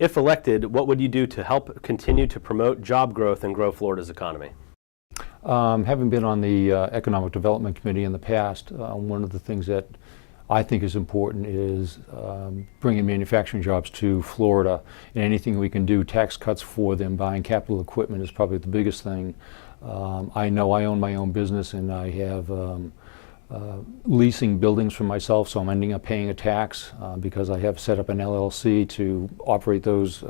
If elected, what would you do to help continue to promote job growth and grow Florida's economy? Having been on the Economic Development Committee in the past, one of the things that I think is important is bringing manufacturing jobs to Florida, and anything we can do, tax cuts for them, buying capital equipment is probably the biggest thing. I know I own my own business, and I have leasing buildings for myself, so I'm ending up paying a tax because I have set up an LLC to operate those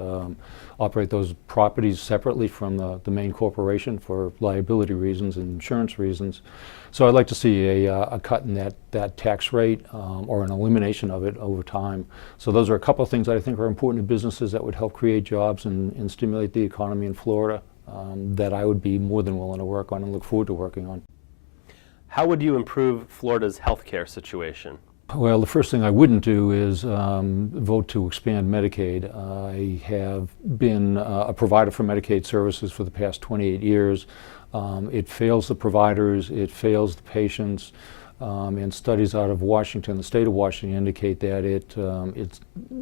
properties separately from the main corporation for liability reasons and insurance reasons. So I'd like to see a cut in that tax rate or an elimination of it over time. So those are a couple of things that I think are important to businesses that would help create jobs and stimulate the economy in Florida that I would be more than willing to work on and look forward to working on. How would you improve Florida's healthcare situation? Well, the first thing I wouldn't do is vote to expand Medicaid. I have been a provider for Medicaid services for the past 28 years. It fails the providers, it fails the patients, and studies out of Washington, the state of Washington, indicate that it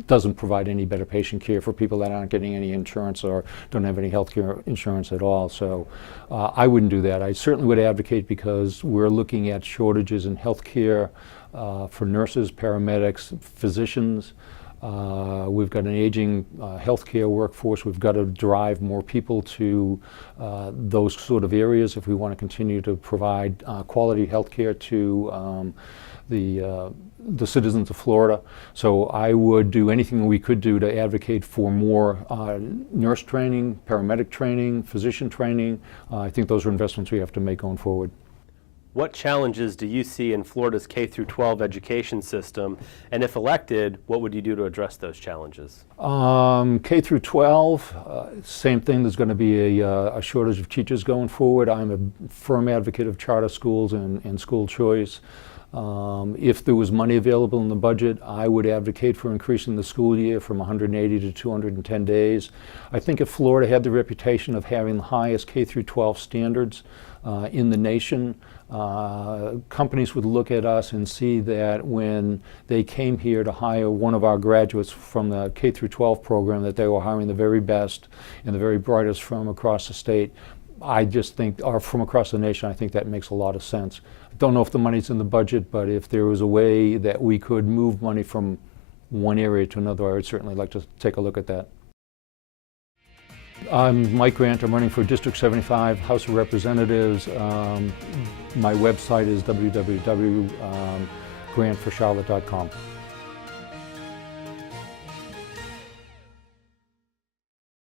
doesn't provide any better patient care for people that aren't getting any insurance or don't have any health care insurance at all. So I wouldn't do that. I certainly would advocate, because we're looking at shortages in health care for nurses, paramedics, physicians. We've got an aging healthcare workforce. We've got to drive more people to those sort of areas if we want to continue to provide quality healthcare to the citizens of Florida. So I would do anything we could do to advocate for more nurse training, paramedic training, physician training. I think those are investments we have to make going forward. What challenges do you see in Florida's K-12 education system? And if elected, what would you do to address those challenges? K-12, same thing. There's going to be a shortage of teachers going forward. I'm a firm advocate of charter schools and school choice. If there was money available in the budget, I would advocate for increasing the school year from 180 to 210 days. I think if Florida had the reputation of having the highest K-12 standards in the nation, companies would look at us and see that when they came here to hire one of our graduates from the K-12 program, that they were hiring the very best and the very brightest from across the state. I just think, or from across the nation, I think that makes a lot of sense. I don't know if the money's in the budget, but if there was a way that we could move money from one area to another, I would certainly like to take a look at that. I'm Mike Grant. I'm running for District 75, House of Representatives. My website is www.grantforcharlotte.com.